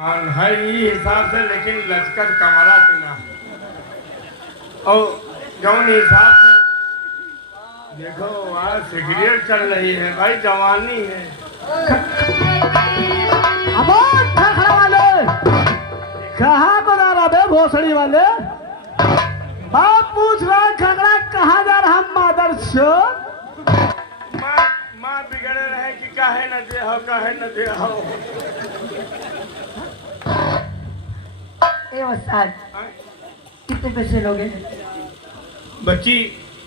हाँ है ये हिसाब से, लेकिन लचकत कमरा से ना और जौन हिसाब से देखो आज सिगरेट चल रही है भाई, जवानी है। अब खड़ा वाले कहाँ को जा रहा बे भोसड़ी वाले? बाप पूछ रहा है खगड़ा कहाँ जा रहा हम मादर से? माँ बिगड़े रहे कि काहे न दे हो, काहे न दे हो। ए उस्ताद कितने पैसे लोगे? बच्ची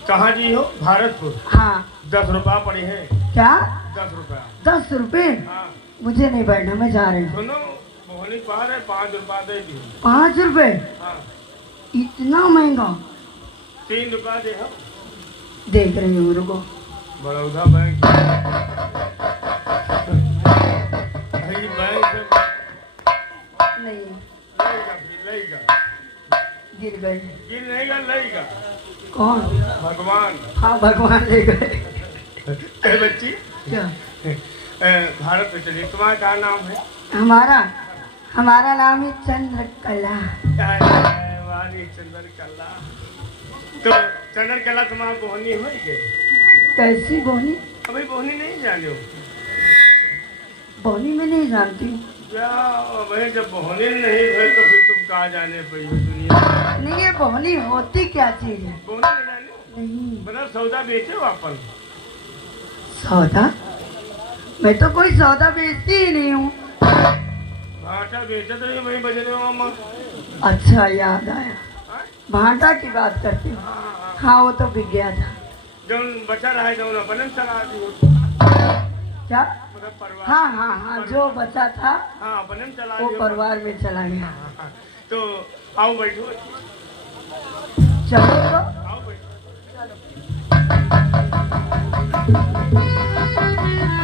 कहाँ जी हो? भारतपुर। हाँ 10 रुपया पड़ी है। क्या? 10 रुपया। 10 रुपए? हाँ मुझे नहीं बैठना, मैं जा रही हूँ। सुनो मोहनी पार है, 5 रुपया दे दी। 5 रुपए? हाँ इतना महंगा? 3 रुपया दे हो। देख रही हूँ, रुको। बड़ौदा बैंक भाई बैंक नहीं लेगा गिर गए। गिर नहीं गा लेगा कौन? भगवान। हाँ भगवान ले गए। ए बच्ची क्या? भारत में चलिए, तुम्हारा क्या नाम है? हमारा नाम है चंद्रकला। वाली चंद्रकला। तो चंद्रकला तुम्हारा बोहनी हो गई? कैसी बोनी? अभी बोहनी नहीं जाने हो? बोनी में नहीं जानती हूँ। क्या भाई, जब बोहनी नहीं हुए तो फिर तुम कहाँ जाने पाई हो दुनिया? नहीं ये बोनी होती क्या चीज है? बोहनी नहीं जाने हो? नहीं। मतलब सौदा बेचे हो अपन? सौदा? मैं तो कोई सौदा बेचती ही नहीं हूँ। भाटा बेचे तो वही बज रहे हो मामा। अच्छा याद आया, भाटा की बात करती हूँ। हाँ वो तो बिक गया था। जो बचा रहा है जो अपन चला दी क्या? मतलब परिवार। हाँ हाँ हाँ जो बचा था हाँ अपन चला वो दियो। परिवार में चला गया। हाँ, तो आओ बैठो। चलो तो आओ बैठो।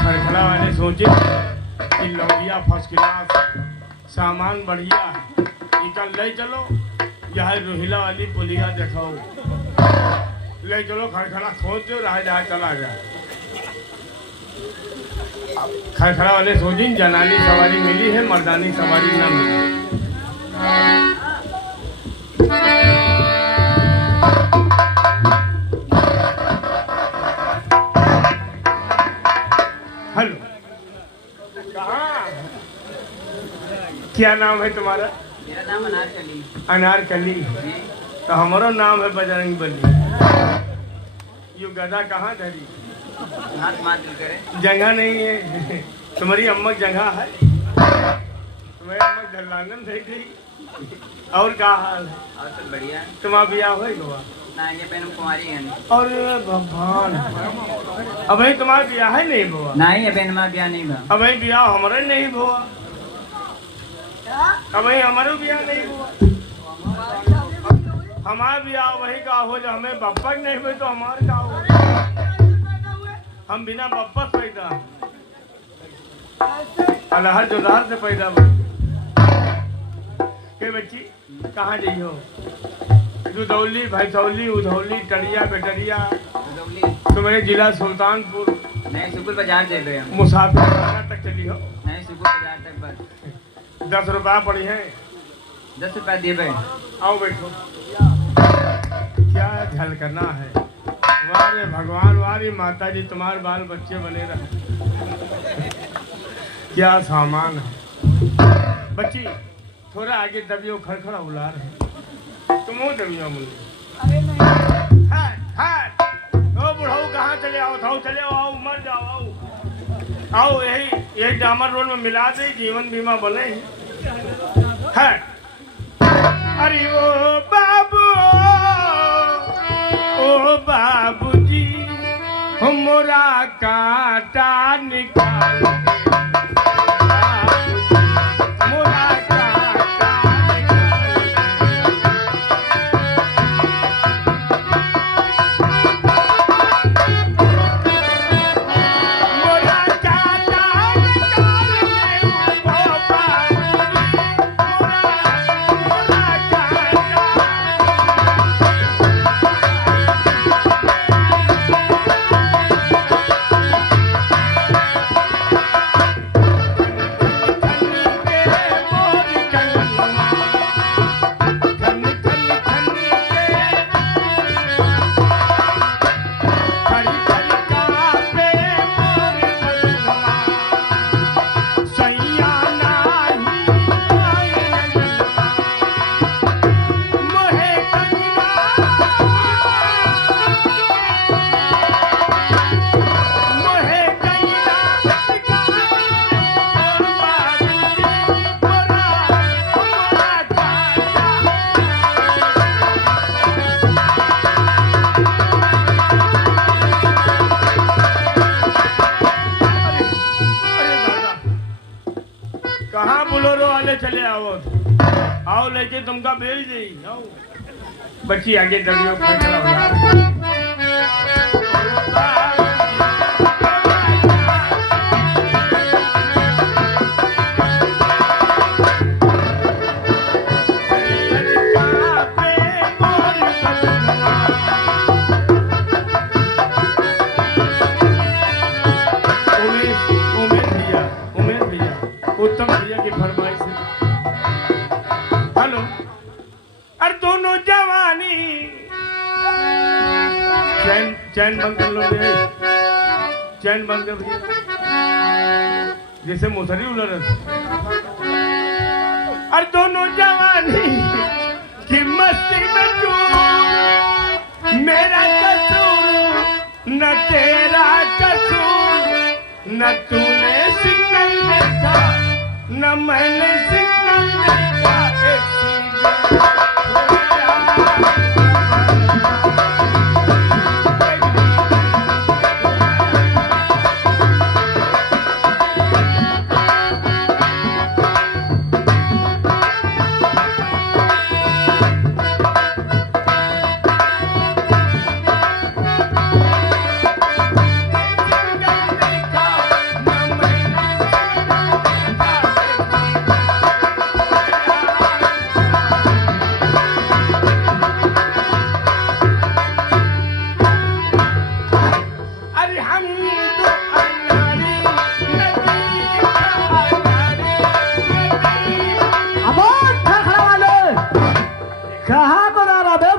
खड़खड़ा वाले सोचे कि लौंडिया फर्स्ट क्लास, सामान बढ़िया है, इकल ले चलो। यह रोहिला वाली पुलिया दिखाओ, ले चलो। खड़खड़ा खोज दो, रहा जहाँ चला जाए। खड़खड़ा वाले सोचिन जनानी सवारी मिली है, मर्दानी सवारी न मिली। हेलो, कहाँ? क्या नाम है तुम्हारा? मेरा नाम अनारकली। अनारकली। तो हमारा नाम है बजरंग बली। ये गदा कहाँ धरी? हाथ मार दिल करे। जगह नहीं है। तुम्हारी अम्मा जगह है? तुम्हारी अम्मा धरलानन रह गई। और क्या हाल है? और सब बढ़िया है। तुम्हारा ब्याह हो गया? ना ये बहन कुमारी है नहीं। और भगवान, अभी तुम्हारा ब्याह है नहीं हुआ? ना ये बहन हमारा ब्याह नहीं हुआ। अभी ब्याह हमारे नहीं हुआ। अभी हमारे ब्याह नहीं हुआ। हमारा ब्याह वही का हो जो हमें बप्पा नहीं हुए तो हमारे का हो। हम बिना बप्पा से पैदा, अल्लाह जुदार से पैदा हुए। के बच्ची कहाँ जाइ हो? दुधौली, भैसौली, उधौली, टड़िया, बेटरिया। तुम्हारे जिला सुल्तानपुर। नहीं सुकुल बाजार चल रहे हैं। मुसाफिर खाना तक चली हो? नहीं सुकुल बाजार तक बस। 10 रुपया पड़ी है। 10 रुपया दिए भाई। आओ बैठो। क्या झल करना है? वारे भगवान, वारी माता जी, तुम्हारे बाल बच्चे बने रहे। क्या सामान है? बच्ची थोड़ा आगे दबियो, खड़खड़ा उला रहे। तुम हो दबियो मुझे। ओ बुढ़ाऊ कहाँ चले? आओ थाओ चले आओ, मर जाओ। आओ यही डामर रोड में मिला दे, जीवन बीमा बने है। अरे ओ बाबू, ओ बाबूजी, मोरा कांटा निकाल दे। मोरा कांटा निकाल दे। मोरा कांटा निकाल दे, ओ बाबूजी, मोरा कांटा। चले आओ आओ लेके तुमका भेज दे आओ बच्ची आगे डरियो खड़ा हो उत्तम भैया की फरमाइश है। हेलो अरे दोनों जवानी चैन बंद कर लो भैया चैन बंद कर भैया जैसे मुसरी उलर अरे दोनों जवानी की मस्ती में चूर मेरा कसूर न तेरा कसूर न तूने सिग्नल देखा न मैंने सिग्नल देखा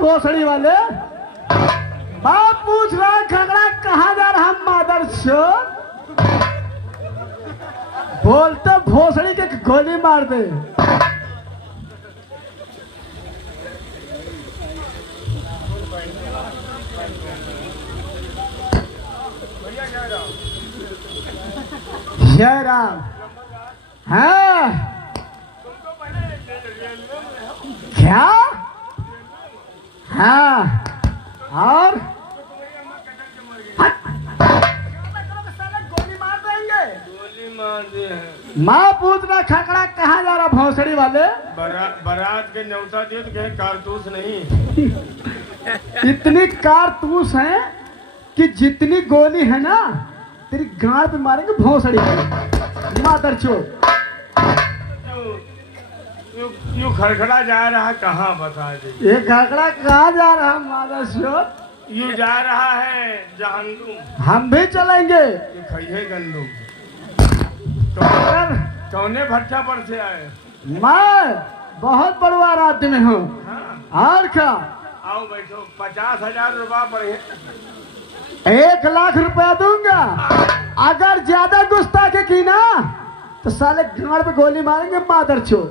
भोसड़ी वाले बाप पूछ रहा है खगड़ा कहाँ जा रहा मादर चोद बोलते भोसड़ी के गोली मार दे जय राम हाँ क्या हाँ और गोली मार देंगे गोली मार दे माँ पूछना खकड़ा कहाँ जा रहा भौसड़ी वाले बारात के न्योता दिए तो कहीं कारतूस नहीं इतनी कारतूस है कि जितनी गोली है ना तेरी गांड पे मारेंगे भौसड़ी मादर चोद यू खड़खड़ा जा रहा कहाँ बता दे ये खकड़ा कहाँ जा रहा मादर चोद यू जा रहा है जहन्नुम हम भी चलेंगे ये खइहे गंदुम कौने भट्टा पर से आए मैं बहुत बड़वा आदमी हूँ हाँ और क्या आओ बैठो 50,000 रुपया पड़े 1 लाख रुपया दूंगा अगर ज्यादा गुस्ताखी की ना तो साले गांड पे गोली मारेंगे मादर चोद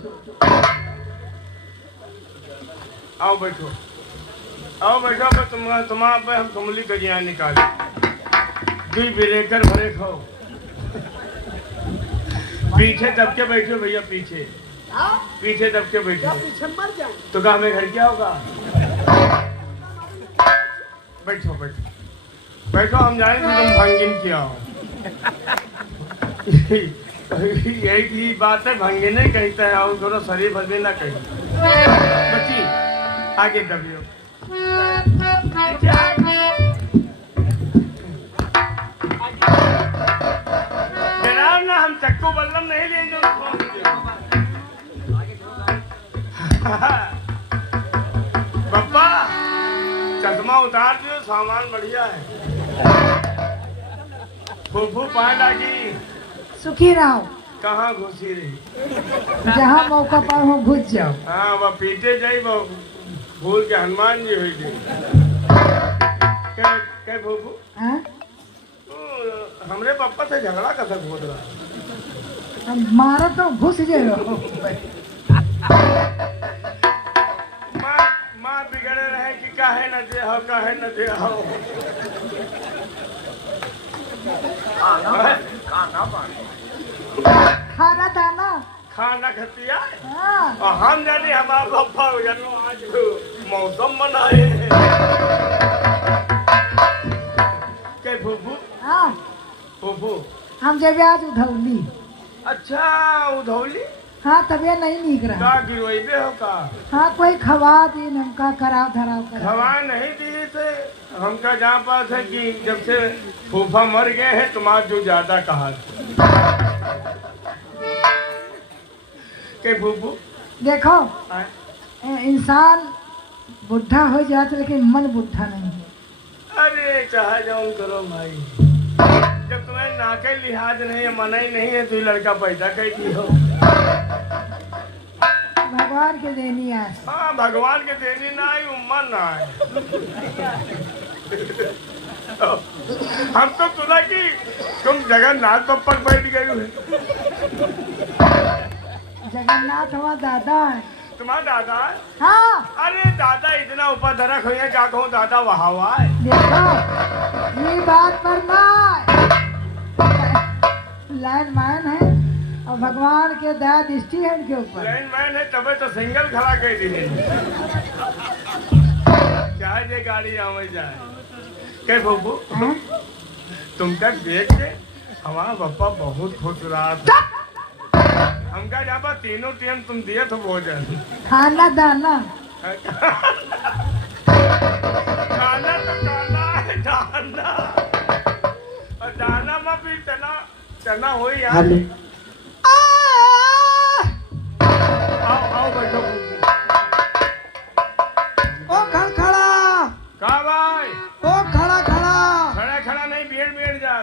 आओ बैठो पे तुम्हारा पे हम तुमली कजिया निकाले 2 ब्रेकर भरे खाओ पीछे दबके बैठो भैया पीछे दबके बैठो पीछे मर जाओ तो क्या हमें घर क्या होगा बैठो हम जानेंगे तुम भंगिन किया हो यही की बात है भंगिने कहते हैं और दोनों शरीफ हंसी ना कही बच्ची आगे दबियो जनाब ना हम चक्कू बल्लम नहीं लेंगे पप्पा चश्मा उतार दियो सामान बढ़िया है फूफू पाए लागी सुखी रहो कहाँ घुसी रही जहाँ मौका पाओ हो घुस जाओ हाँ वह पीटे जाई वो भूल के हनुमान जी हुई थी क्या फूफू हाँ? हमरे पापा से झगड़ा कसर खोद रहा मारो तो घुस जाओ माँ बिगड़े रहे कि काहे न दे हो खाना दाना खाना खतिया हाँ। और हम जाने हमारा पप्पा जनो आज मौसम मनाए के फूफू हाँ फूफू हम जब आज उधौली अच्छा उधौली हाँ तबियत नहीं नीक रहा। का गिरोइबे हो का? हाँ कोई खवा दी नमका कराव धराव करा। खवा नहीं दी थे हमका जहाँ पास है कि जब से फूफा मर गए हैं तुम्हारा जो ज्यादा कहा के फूफू देखो आए? इंसान बुढ़ा हो जाता लेकिन मन बुढ़ा नहीं है। अरे चाहे जाओ करो भाई, जब तुम्हें नाके लिहाज नहीं है मना ही नहीं है तो ये लड़का पैदा कर दी हो। भगवान के देनी है। हाँ भगवान के देनी ना आई उम्र ना आए। हम तो सुना कि तुम जगन्नाथ बप्पा बैठ गए हुए। जगन्नाथ हमारा दादा है। तुम्हारा दादा है? हाँ अरे दादा इतना ऊपर धरक हुई है क्या कहूँ दादा वहा हुआ है। देखो ये बात पर लैंड मैन है और भगवान के दया दृष्टि है इनके ऊपर। लाइन मैन है तबे तो सिंगल खड़ा कर दी है। चाहे जे गाड़ी आवे जाए के फूफू हाँ? तुमका देख के हमारा पप्पा बहुत खुश रहा था। हमका जहाँ पर तीनों टाइम तुम दिए तो भोजन खाना दाना खाना तो खाना है दाना और दाना में भी चना चना हो यार। आओ आओ बैठो ओ खड़ा का भाई ओ खड़ा खड़ा खड़ा खड़ा नहीं बेड़ जा।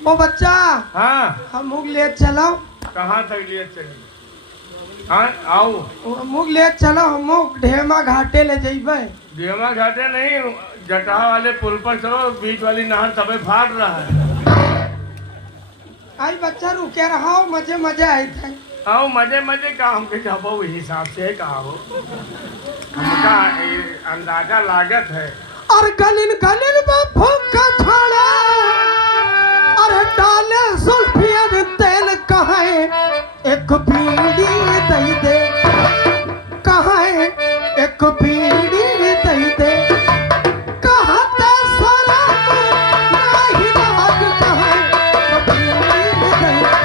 ओ बच्चा हाँ हम मुग ले चलो। कहाँ तक लिए चली? हाँ आओ मुग ले चलो हम ढेमा घाटे ले जेबे। डेमा घाटे नहीं जटाहा वाले पुल पर चलो बीच वाली नहर तबे फाट रहा है। आई बच्चा रुके रहो मजे मजे आई थे। आओ मजे मजे का हमके कहो वही हिसाब से कहा हो हमका अंदाजा लागत है। और गलिन गलिन में फूका छाड़ा और डाले सुल्फियन तेल कहे एक बीड़ी दई दे कहे एक बीड़ी दई दे कहते सारा नहीं लाग कहे एक बीड़ी दई दे।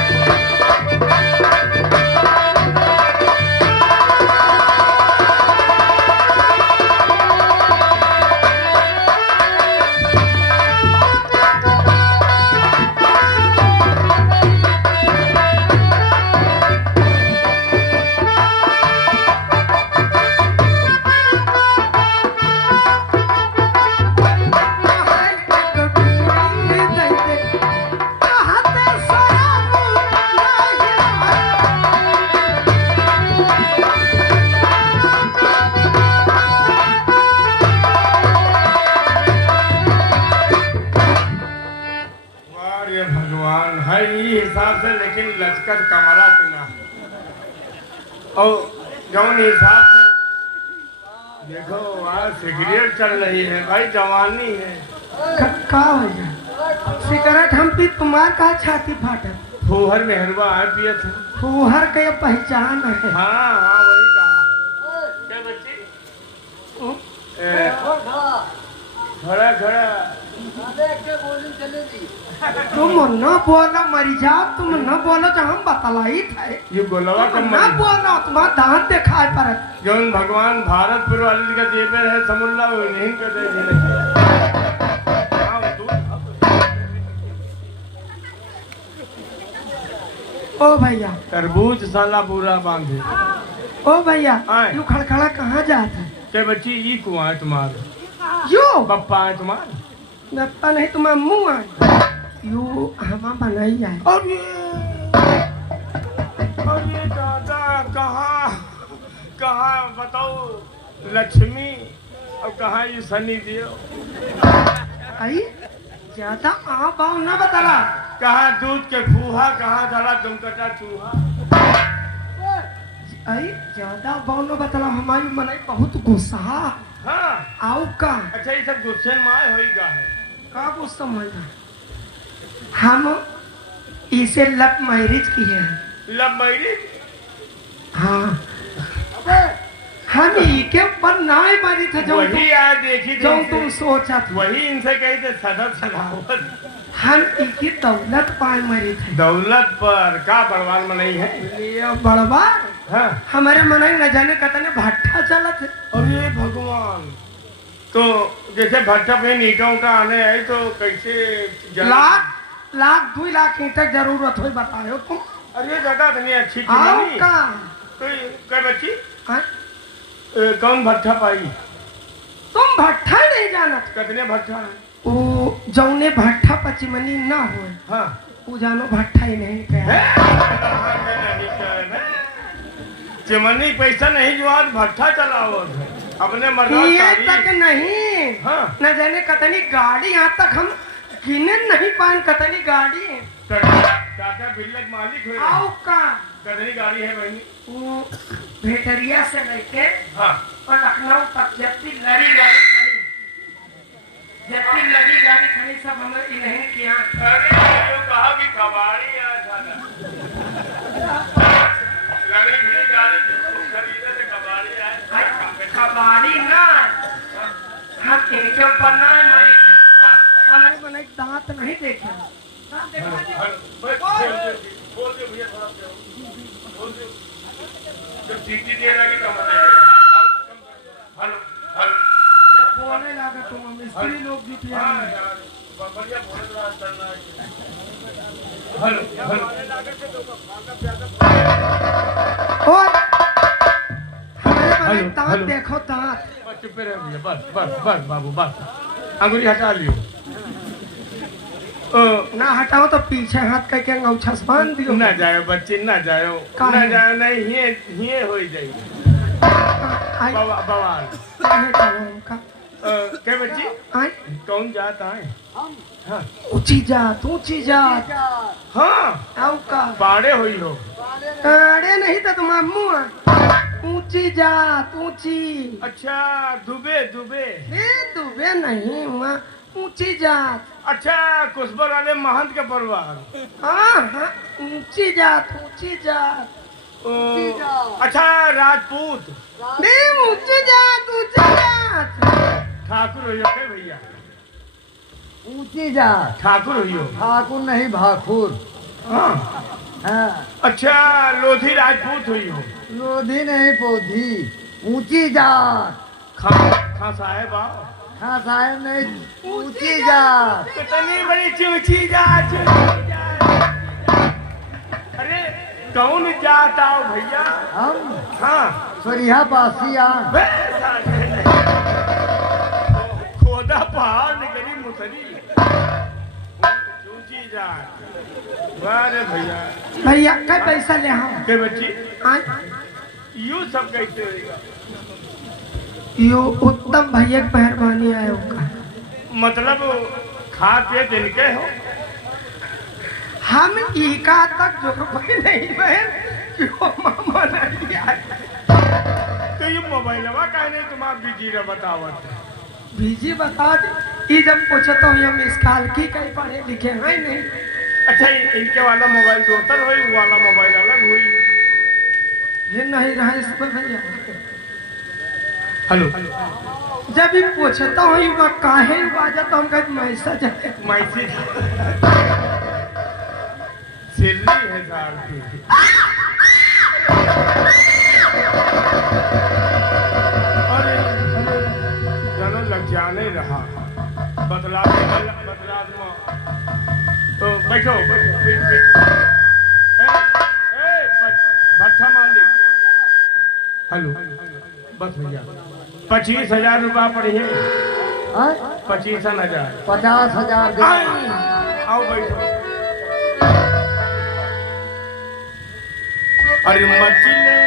भगवान है ये हिसाब से लेकिन लचकर कमरा से ना और जौन हिसाब से देखो वहाँ सिगरेट चल रही है भाई जवानी है। का हो जाए सिगरेट हम पी तुम्हार का छाती फाटे फूहर मेहरबा है पिए थे। फूहर के पहचान है। हाँ हाँ वही कहा क्या बच्ची खड़ा खड़ा तुम न बोलो मरी जाओ तुम न बोलो तो हम बतलाई थे ये गोलवा कम न बोलो तुम्हारा दांत दिखाई पड़त। जौन भगवान भारतपुर वाले का देवे है समुल्ला वो नहीं कर दे ओ भैया तरबूज साला पूरा बांधे। ओ भैया आए। यू खड़खड़ा कहाँ जाता क्या बच्ची ये कुआं है तुम्हारा यो पप्पा है तुम्हारा नत्ता नहीं तुम्हारा मुँह आए यू हमा बनाई जाए। और ये दादा कहाँ कहाँ बताओ लक्ष्मी और कहाँ ये सनी देव आई ज्यादा आ बाव ना बताला कहाँ दूध के फूहा कहाँ धरा दुमकटा चूहा। आई ज्यादा बाव ना बताला हमारी मनाई बहुत गुस्सा हाँ आओ का अच्छा ये सब गुस्से में आए होई का है का गुस्सा मजा हम इसे लप मैरिज किए हैं। लब मेरी हाँ हम इके ऊपर ना ही बनी थे जो वही आज देखी जो थी तुम सोचा था। वही इनसे कही थे सदा सदावत हम इनकी दौलत पाए मरी थे। दौलत पर का बड़वान में नहीं है। ये बड़वा हाँ। हमारे मन न जाने कतने भट्ठा चलत है। अरे भगवान, तो जैसे भट्टा पे ईटा उटा आने आई तो कैसे लाख 2 लाख ईंटक जरूरत हो बताओ तुम। अरे जगह इतनी अच्छी थी आओ नहीं। का तो क्या बच्ची हाँ? कौन भट्टा पाई? तुम भट्ठा ही नहीं जानत। कितने भट्टा है? वो जौने भट्ठा पचिमनी ना हो हाँ। वो जानो भट्ठा ही नहीं पे। चिमनी पैसा नहीं जो आज भट्ठा चलाओ अपने ये तक नहीं। हाँ। न जाने कतनी गाड़ी यहाँ तक हम गिने नहीं पान कतनी गाड़ी। टाटा बिरला मालिक हो। आओ का कितनी गाड़ी है बहनी? वो भेटरिया से लेके हाँ। और लखनऊ तक जितनी लड़ी गाड़ी खड़ी, जितनी लड़ी गाड़ी खड़ी सब हमें इन्हीं किया। अरे यो कहा कि कबाड़ी आ जाना। लड़ी भी गाड़ी खरीदे से कबाड़ी आए। कबाड़ी ना हम इनके ऊपर ना मारे हमारे मन एक दांत नहीं देखे। बोल दे भैया थोड़ा बोल दे। जब सीटी दे लगी तो हेलो हेलो बोलने लगा तुम हम स्त्री लोग जुटिया। हाँ यार बढ़िया बोल रहा चलना है। हेलो हेलो और हमारे मन एक दांत देखो दांत। बस चुप रह भैया बस बस बस बाबू बस अंगुली हटा लियो। ना हटाओ तो पीछे हाथ करके अंगूठा बांध दियो। ना जाओ बच्चे ना जाओ काहे? ना जाओ नहीं हिए हो जाई आई बवाल। काहे चलो उनका क्या बच्ची आई कौन जाता है? हाँ ऊंची जात हाँ आओ का पाड़े हुई हो। अरे नहीं तो तुम अम्मू ऊंची जात ऊंची। अच्छा दुबे दुबे। ए दुबे नहीं हुआ ऊंची जात। अच्छा कुशबर वाले महंत के परिवार। हाँ हाँ ऊंची जात ऊंची जात। अच्छा राजपूत नहीं ऊंची जात ठाकुर हो के भैया? ऊंची जात ठाकुर हो। ठाकुर नहीं भाकुर। हाँ हाँ अच्छा लोधी राजपूत हुई हो। लोधी नहीं पोधी ऊंची जात। खां साहेब आओ। हाँ साहब नहीं ऊंची जात। कितनी बड़ी चूची जात। अरे कौन जात आओ भैया? हम हाँ सोरिया पासियान। खोदा पहाड़ निकली मुसरी चूची जात। वारे भैया भैया क्या पैसा ले हम के बच्ची आई यू सब कैसे होगा? यो उत्तम भैया की मेहरबानी आए होगा। मतलब खा के दिन के हो। हम ईका तक जो रुपये नहीं बहन क्यों मामा नहीं आए। तो ये मोबाइलवा का नहीं तुम्हारा बिजी रहा बतावत। बीजी बता दे ये जब पूछे तो हम इस काल की कहीं पढ़े लिखे हैं नहीं। अच्छा इनके वाला मोबाइल दोतर हुई वो वाला मोबाइल अलग हुई। ये नहीं रहा इसमें भैया। हेलो जब भी पूछता हूँ काहे बाजा तो हम कहते मैसेज है। मैसेज सिल्ली है साल की। अरे जानो लग जाने रहा बदलाव तो बैठो भट्ठा मालिक। हेलो बस भैया 25,000 रुपया पड़िए। 25,000 50,000 आओ बैठो। अरे मचले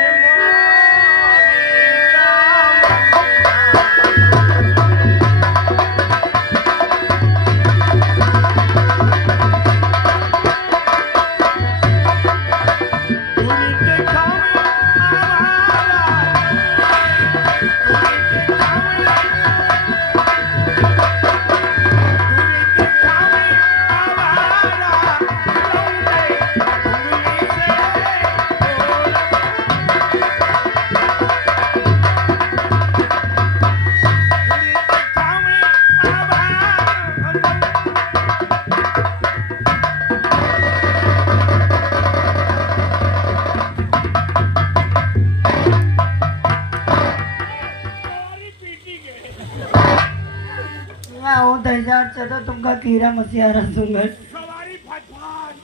हजार चलो तुमका कीड़ा मसियारा सुंगर सवारी फटफाट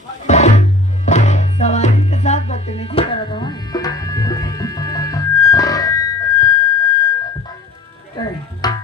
सवारी के साथ बदतमीजी करा दो क्या